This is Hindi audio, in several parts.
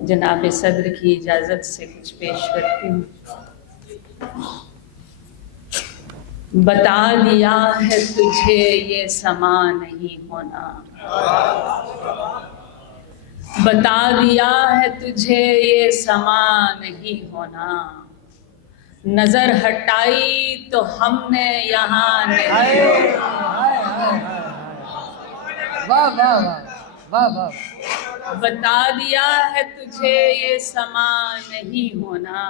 जनाब सदर की इजाज़त से कुछ पेश करती हूँ। बता दिया है तुझे ये समा नहीं होना, बता दिया है तुझे ये समा नहीं होना, नजर हटाई तो हमने यहाँ नहीं होना। वाह वाह वाह वाह वाह। बता दिया है तुझे ये समा नहीं होना,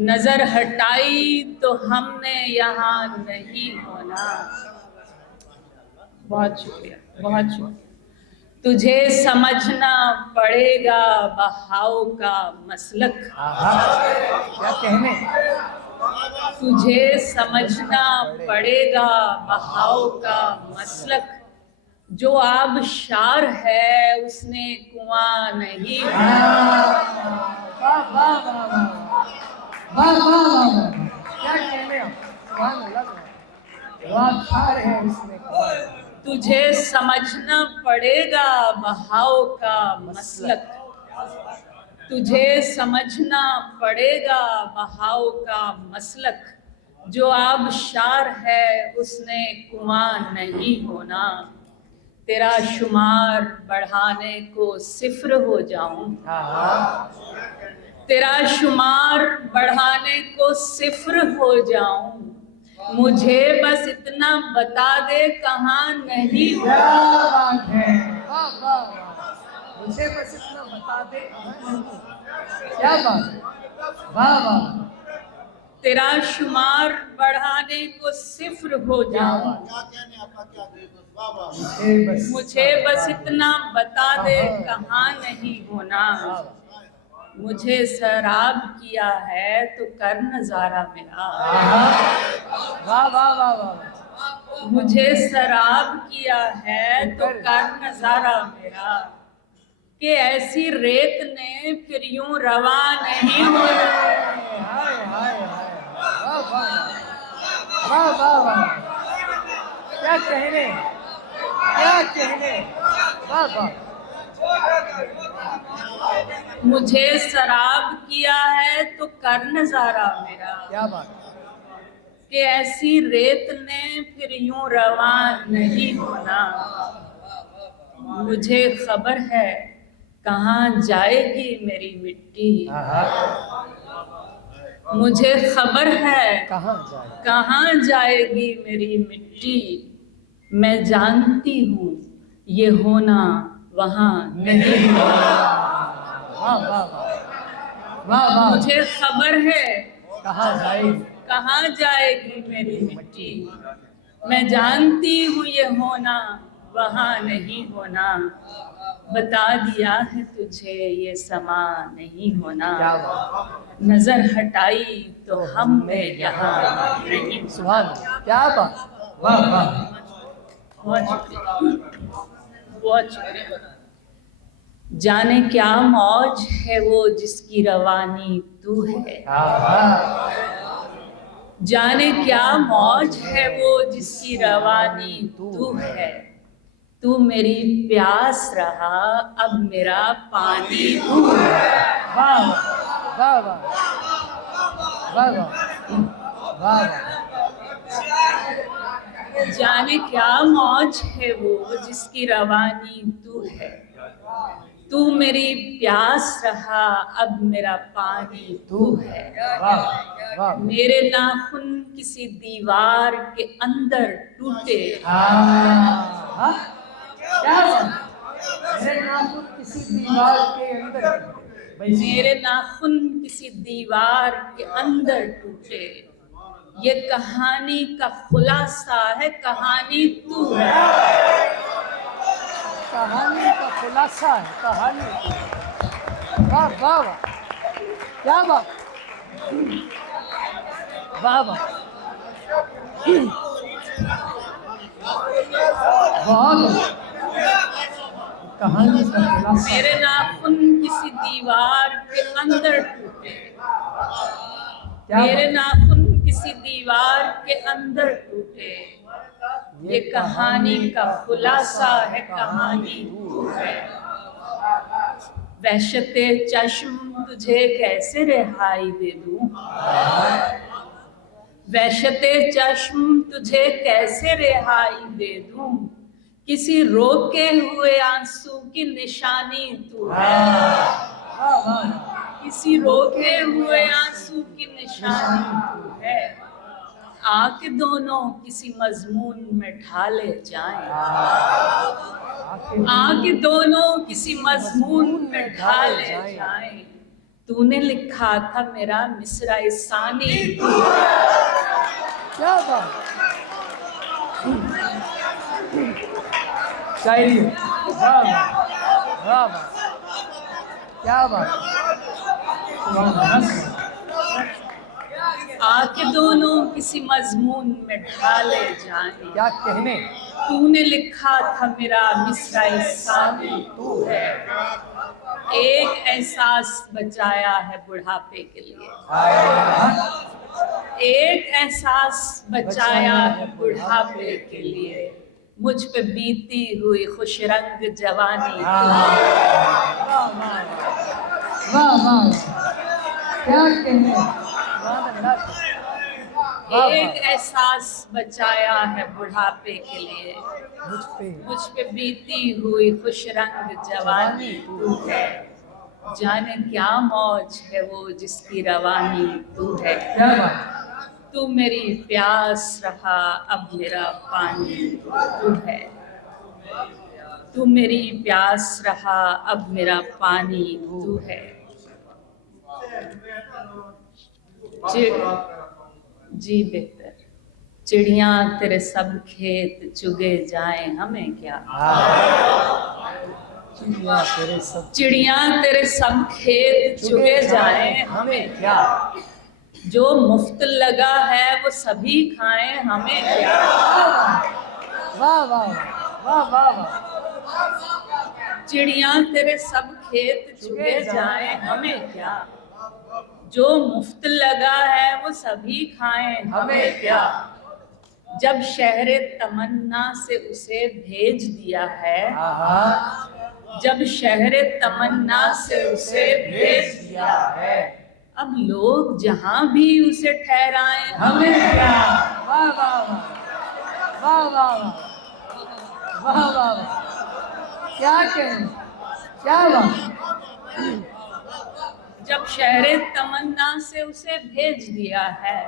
नजर हटाई तो हमने यहाँ नहीं होना। बहुत शुक्रिया, बहुत शुक्रिया। तुझे समझना पड़ेगा बहाव का मसलक, क्या कहने। तुझे समझना पड़ेगा बहाव का मसलक, जो आबशार है उसने कुआं नहीं। वाह वाह वाह वाह वाह वाह। क्या कहने। सुभान अल्लाह। आबशार है उसने। तुझे समझना पड़ेगा बहाव का मसलक, तुझे समझना पड़ेगा बहाव का मसलक, जो आबशार है उसने कुआं नहीं होना। तेरा शुमार बढ़ाने को सिफ्र हो जाऊं, तेरा शुमार बढ़ाने को सिफ्र हो जाऊं, मुझे बस इतना बता दे कहाँ नहीं हो। बात है। वाह वाह वाह। मुझे बस इतना बता दे कहाँ नहीं। क्या बात है। वाह वाह। तेरा शुमार बढ़ाने को सिफ्र हो जाऊं, मुझे बस इतना बता दे कहाँ नहीं होना। मुझे सराब किया है तो कर नजारा मेरा, वाह वाह वाह वाह। मुझे सराब किया है तो कर नजारा मेरा, कि ऐसी रेत ने फिर यूं रवा नहीं होना। हाय हाय हाय। वाह वाह वाह वाह वाह। क्या कहने, क्या कहने। वाह वाह। मुझे शराब किया है तो कर नजारा मेरा, क्या बात। कि ऐसी रेत ने फिर यूं रवा नहीं होना। मुझे खबर है कहाँ जाएगी मेरी मिट्टी, मुझे खबर है कहाँ जाएगी मेरी मिट्टी। मैं जानती हूँ ये होना वहाँ नहीं होना। वाह वाह वाह वाह। मुझे खबर है कहाँ जाएगी मेरी मिट्टी। मैं जानती हूँ ये होना वहाँ नहीं होना। बता दिया है तुझे ये समा नहीं होना, नजर हटाई तो हमने यहाँ नहीं। सुभान। क्या बात। वाह वाह। बहुत शुक्रिया, बहुत शुक्रिया। जाने क्या मौज है वो जिसकी रवानी तू है, जाने क्या मौज है वो जिसकी रवानी तू है। तू मेरी प्यास रहा अब मेरा पानी तू है। वाह वाह वाह वाह वाह वाह। जाने क्या मौज है वो जिसकी रवानी तू है। तू मेरी प्यास रहा अब मेरा पानी तू है। मेरे नाखून किसी दीवार के अंदर टूटे, मेरे नाखून किसी दीवार के अंदर, मेरे नाखून किसी दीवार के अंदर टूटे। ये कहानी का खुलासा है, कहानी तू है। कहानी का खुलासा है, कहानी। वाह वाह वाह। क्या बात। वाह वाह। बहुत कहानी का खुलासा। मेरे नाखून किसी दीवार के अंदर टूटे, मेरे नाखून किसी दीवार के अंदर टूटे। ये कहानी का खुलासा है, कहानी तू है। वहशते चश्म तुझे कैसे रिहाई दे दूं, वहशते चश्म तुझे कैसे रिहाई दे दूं, किसी रोके हुए आंसू की निशानी तू है, वाह वाह किसी रोके हुए आंसू की निशानी तू है। आके दोनों किसी मजमून में ढाले जाएं, आके दोनों किसी मजमून में ढाले जाएं। तूने लिखा था मेरा मिसरा सानी तू है। क्या बात शायरी वाह वाह वाह क्या बात आके दोनों किसी मजमून में ढाले जाएं। क्या कहने तूने लिखा था मेरा मिसरा सानी तू है। एक एहसास बचाया है बुढ़ापे के लिए, एक एहसास बचाया है बुढ़ापे के लिए, मुझ पे बीती हुई खुश रंग जवानी। वाह वाह क्या कहने एक एहसास बचाया है बुढ़ापे के लिए, मुझ पे बीती हुई खुश रंग जवानी तू है। जाने क्या मौज है वो जिसकी रवानी तू है। क्या बात तू मेरी प्यास रहा अब मेरा पानी तू है, तू मेरी प्यास रहा अब मेरा पानी तू है। जी बेहतर चिड़िया तेरे सब खेत चुगे जाएं हमें क्या, चिड़िया तेरे सब चिड़िया तेरे सब खेत चुगे जाएं हमें क्या, जो मुफ्त लगा है वो सभी खाएं हमें क्या। वाह वाह वाह वाह वाह चिड़िया तेरे सब खेत चुगे जाएं हमें क्या, जो मुफ्त लगा है वो सभी खाएं हमें क्या। जब शहरे तमन्ना से उसे भेज दिया है, जब शहरे तमन्ना से उसे भेज दिया है, अब लोग जहां भी उसे ठहराएं हमें क्या। वाह वाह वाह वाह वाह वाह वाह क्या कहें क्या बात जब शहरे तमन्ना से उसे भेज दिया है,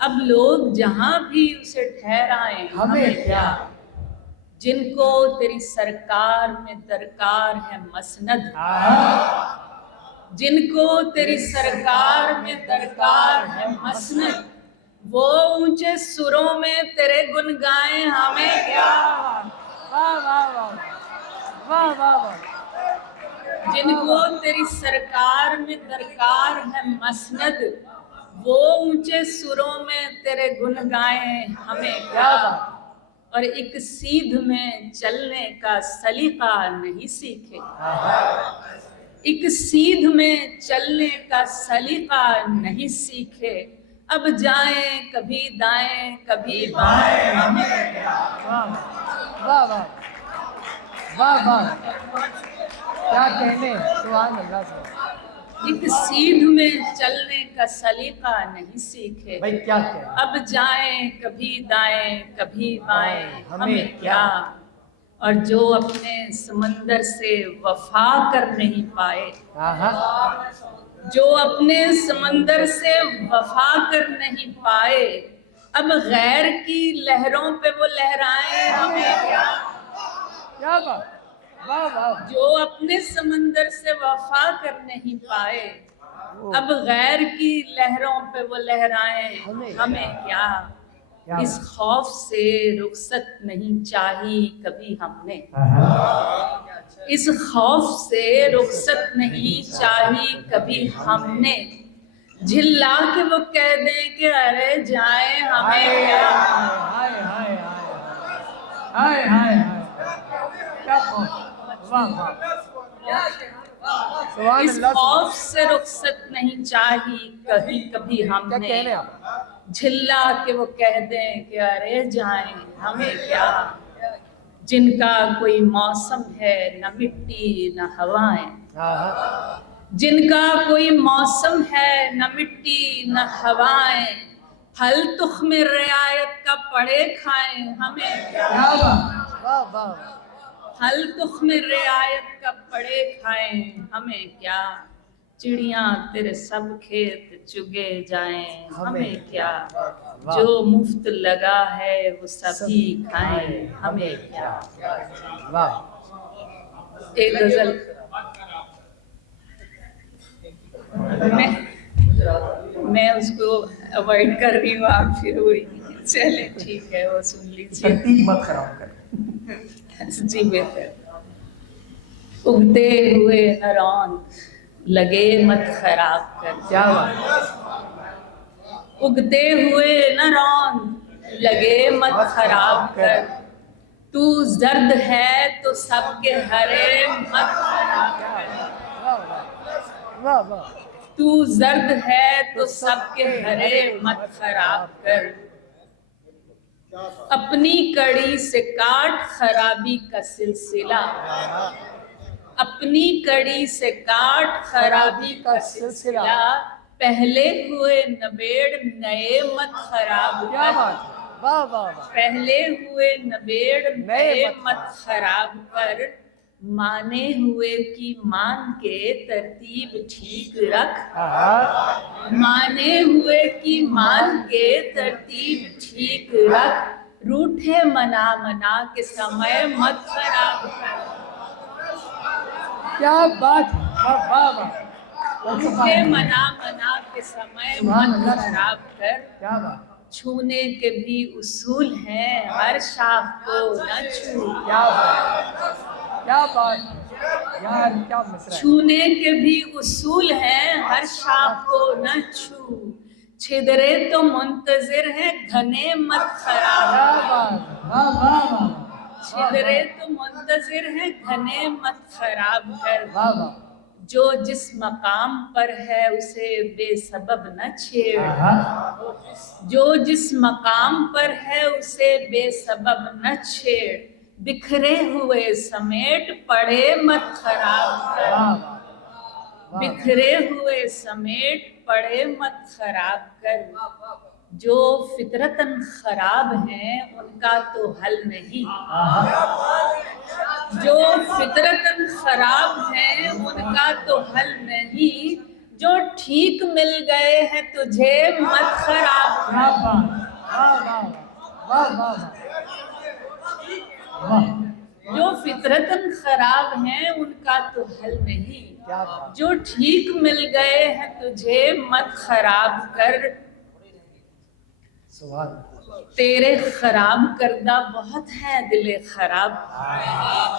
अब लोग जहां भी उसे ठहराएं हमें क्या। जिनको तेरी सरकार में दरकार है मसनद, जिनको तेरी सरकार में दरकार है मसनद, वो ऊंचे सुरों में तेरे गुन गाएं हमें क्या। वाह वाह वाह वाह वाह वाह जिनको तेरी सरकार में दरकार है मसनद, वो ऊंचे सुरों में तेरे गुन गाएं हमें क्या। और एक सीध में चलने का सलीका नहीं सीखे, एक सीध में चलने का सलीका नहीं सीखे, अब जाएं कभी दाएं कभी बाएं हमें क्या। वाह वाह वाह वाह क्या कहने सुभान अल्लाह साहब। एक सीध में चलने का सलीका नहीं सीखे, भाई क्या कहें अब जाएं कभी दाएं कभी बाएं हमें क्या। और जो अपने समंदर से वफा कर नहीं पाए, जो अपने समंदर से वफा कर नहीं पाए, अब गैर की लहरों पे वो लहराएं हमें क्या। क्या बात वाह वाह जो अपने समंदर से वफा कर नहीं पाए, अब गैर की लहरों पे वो लहराएं हमें क्या। इस खौफ से रुखसत नहीं चाही कभी हमने, इस खौफ से रुखसत नहीं चाही कभी हमने, झिल्ला के वो कह दें कि अरे जाए हमें क्या। हाय हाय हाय हाय हाय क्या वाह वाह इस खौफ से रुखसत नहीं चाही कभी कभी हमने, झिल्ला के वो कह दें कि अरे जाएं हमें क्या। जिनका कोई मौसम है न मिट्टी न हवाएं, हाँ जिनका कोई मौसम है न मिट्टी न हवाएं, फल तुख्म रियायत का पड़े खाएं हमें क्या। क्या बात, वाह वाह, फल तुख्म रियायत का पड़े खाएं हमें क्या। चिड़ियां तेरे सब खेत चुगे जाएं हमें क्या। जो मुफ्त लगा है वो सभी खाएं हमें क्या। वाह। एक गजल मैं उसको अवॉइड कर रही हूँ, आप फिर वही चले ठीक है वो सुन लीजिए। तरतीब मत खराब कर। जी बेहतर। उगते हुए न रौंद लगे मत खराब कर। क्या बात, उगते हुए न रौंद लगे मत खराब कर। तू जर्द है तो सबके हरे मत खराब कर। वाह वाह, तू जर्द है तो सबके हरे मत खराब कर। अपनी कड़ी से काट खराबी का सिलसिला। अपनी कड़ी से काट खराबी का सिलसिला। पहले हुए नबेड़ नए मत खराब क्या कर। बात है, वाह वाह वाह। पहले हुए नबेड़ नए मत खराब कर। माने हुए की मान के तरतीब ठीक रख। माने हुए की मान के तरतीब ठीक रख। रूठे मना मना के समय मत खराब कर। क्या बात है, वाह वाह वाह। रूठे मना मना के समय मत खराब कर। क्या बात, छूने के भी उसूल हैं हर शाख को न छू। क्या बात, क्या बात यार, क्या मिसरा है। छूने के भी उसूल हैं हर शाख को न छू। छिदरे तो मुंतजिर है घने मत खराब। क्या बात, वाह वाह वाह। छिदरे तो मुंतजिर है घने मत खराब कर। वाह वाह। जो जिस मकाम पर है उसे बेसबब न छेड़। जो जिस मकाम पर है उसे बेसबब न छेड़। बिखरे हुए समेट पड़े मत खराब कर। बिखरे हुए समेट पड़े मत खराब कर। जो फितरतन खराब हैं उनका तो हल नहीं। जो फितरतन खराब हैं उनका तो हल नहीं। जो ठीक मिल गए हैं तुझे मत खराब कर। जो फितरतन खराब हैं उनका तो हल नहीं। जो ठीक मिल गए हैं तुझे मत खराब कर। तेरे खराब करदा बहुत है दिले खराब।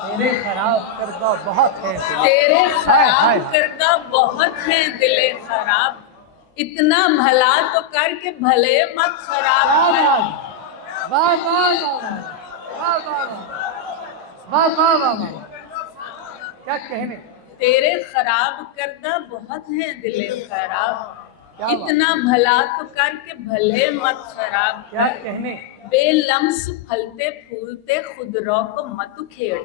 तेरे खराब करदा बहुत है। तेरे खराब करदा बहुत है दिले खराब। इतना भला तो करके भले मत खराब कर। वाह वाह वाह वाह वाह वाह, क्या कहने। तेरे खराब करदा बहुत है दिले खराब। इतना भला तो करके भले मत खराब कर। क्या कहने। बेलम्स फलते फूलते खुदरों को मत उखेड़।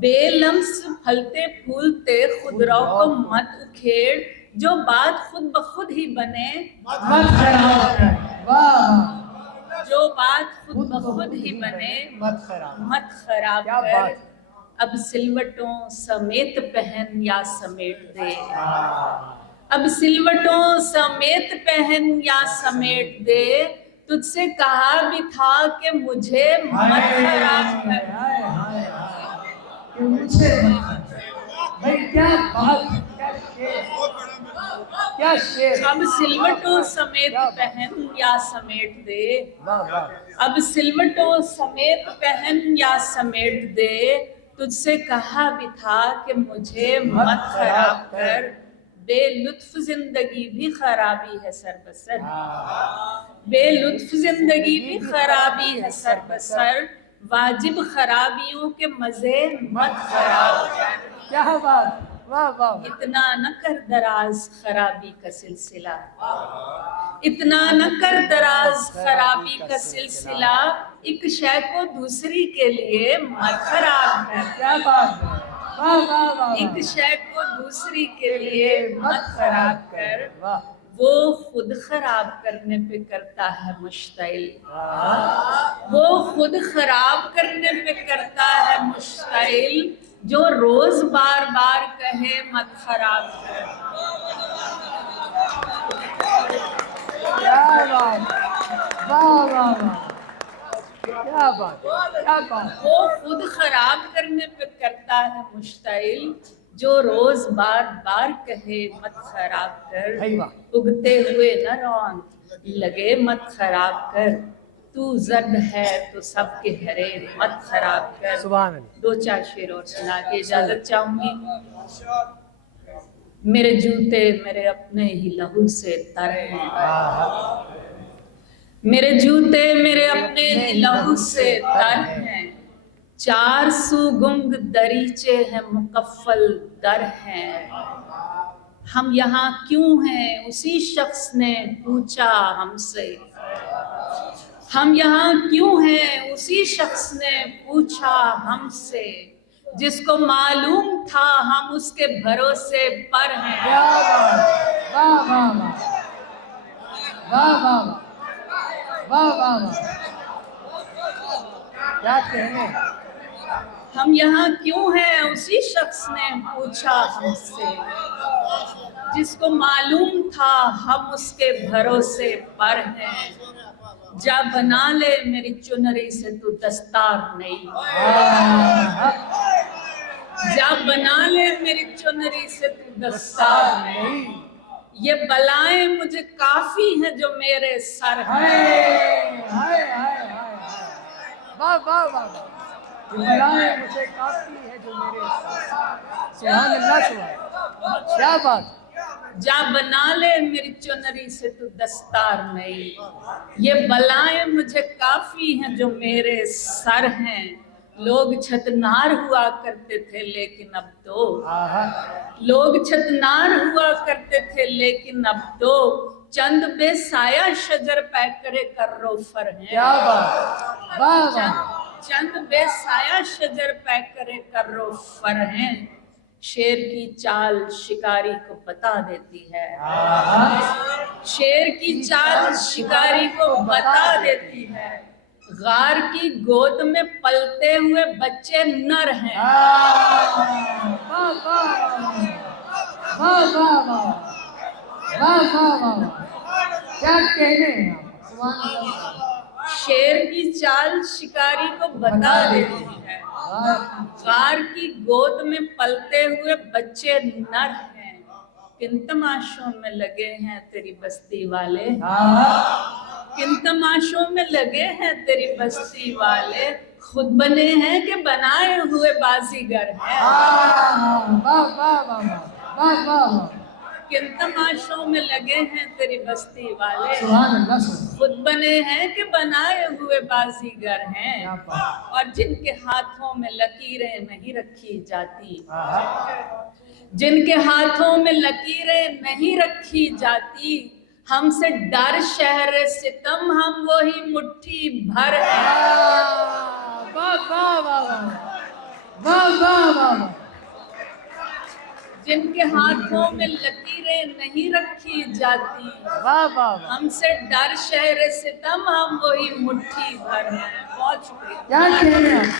बेलम्स फलते फूलते खुदरों को मत उखेड़। जो बात खुद ब खुद ही बने मत खराब कर। वाह, जो बात खुद ब खुद ही बने मत खराब क्या कर। बात। अब सिलवटों समेत पहन या समेट दे। अब सिलवटों समेत पहन या समेट दे। तुझसे कहा भी था कि मुझे मत खराब कर। मुझे भाई क्या बात, क्या शेर। अब सिलवटों समेत पहन या समेट दे। अब सिलवटों समेत पहन या समेट दे। तुझसे कहा भी था कि मुझे मत खराब कर। बेलुत्फ जिंदगी भी खराबी है सरबसर। बेलुत्फ जिंदगी भी खराबी है सरबसर। वाजिब खराबियों के मजे मत खराब कर। क्या बात, वाह वाह। इतना न कर दराज खराबी का सिलसिला। इतना न कर दराज खराबी का सिलसिला। एक शय को दूसरी के लिए मत खराब कर। क्या बात है, वाह वाह वाह एक शय को दूसरी के लिए मत खराब कर, वाह वो खुद खराब करने पे करता है मुश्तइल। वाह वो खुद खराब करने पे करता है मुश्तइल, जो रोज बार बार कहे मत खराब कर। क्या बात वाह वाह वाह क्या बात क्या बात वो खुद खराब करने पे करता है मुश्तइल, जो रोज बार बार कहे मत खराब कर। भाई वाह। उगते हुए न रौन लगे मत खराब कर, तू जर्द है तो सबके हरे मत खराब कर। सुभान अल्लाह। दो चार शेर और सुना के इजाजत चाहूंगी। मेरे जूते मेरे अपने ही लहू से तर हैं, मेरे जूते मेरे अपने ही लहू से तर हैं, चार सू गुंग दरीचे हैं मुकफ्फल दर हैं। हम यहाँ क्यों हैं उसी शख्स ने पूछा हमसे, हम यहाँ क्यों हैं उसी शख्स ने पूछा हमसे, जिसको मालूम था हम उसके भरोसे पर हैं। क्या बात वाह वाह वाह वाह वाह वाह वाह क्या कहने हम यहाँ क्यों हैं उसी शख्स ने पूछा हमसे, जिसको मालूम था हम उसके भरोसे पर हैं। जा बना ले मेरी चुनरी से तू दस्तार नहीं, जा बना ले मेरी चुनरी से तू दस्तार नहीं, ये बलाएं मुझे काफी हैं जो मेरे सर हाय हैं। हाय हाय हाय वाह वाह वाह ये बलाएं मुझे काफी है जो मेरे सुभान अल्लाह सुभान क्या बात जा बना ले मेरी चुनरी से तू दस्तार नहीं, ये बलाएं मुझे काफी हैं जो मेरे सर हैं। लोग छतनार हुआ करते थे लेकिन अब तो, आहा लोग छतनार हुआ करते थे लेकिन अब तो, चंद बेसाया शजर पैकरे कर्रो फर हैं। क्या बात वाह वाह चंद बेसाया शजर पैकरे कर्रो फर हैं। शेर की चाल शिकारी को बता देती है, आहा शेर की चाल शिकारी को बता देती है, गार की गोद में पलते हुए बच्चे नर हैं। वाह वाह वाह वाह वाह वाह वाह वाह क्या कहने हैं आप सुभान अल्लाह शेर की चाल शिकारी को बता देती है, वाह गार की गोद में पलते हुए बच्चे नर हैं। किन तमाशों में लगे हैं तेरी बस्ती वाले, आहा किन तमाशों में लगे हैं तेरी बस्ती वाले, खुद बने हैं कि बनाए हुए बाजीगर हैं। वाह वाह वाह वाह वाह किन तमाशों में लगे हैं तेरी बस्ती वाले, सुभान अल्लाह सुभान खुद बने हैं कि बनाए हुए बाजीगर हैं। क्या बात और जिनके हाथों में लकीरें नहीं रखी जाती, आहा जिनके हाथों में लकीरें नहीं रखी जाती, हमसे डर शहर सितम हम वही मुट्ठी भर हैं। वाह वाह वाह वाह वाह वाह जिनके हाथों में लकीरें नहीं रखी जाती, वाह वाह हमसे डर शहर सितम हम वही मुट्ठी भर हैं। बहुत शुक्रिया। क्या कहने हैं आप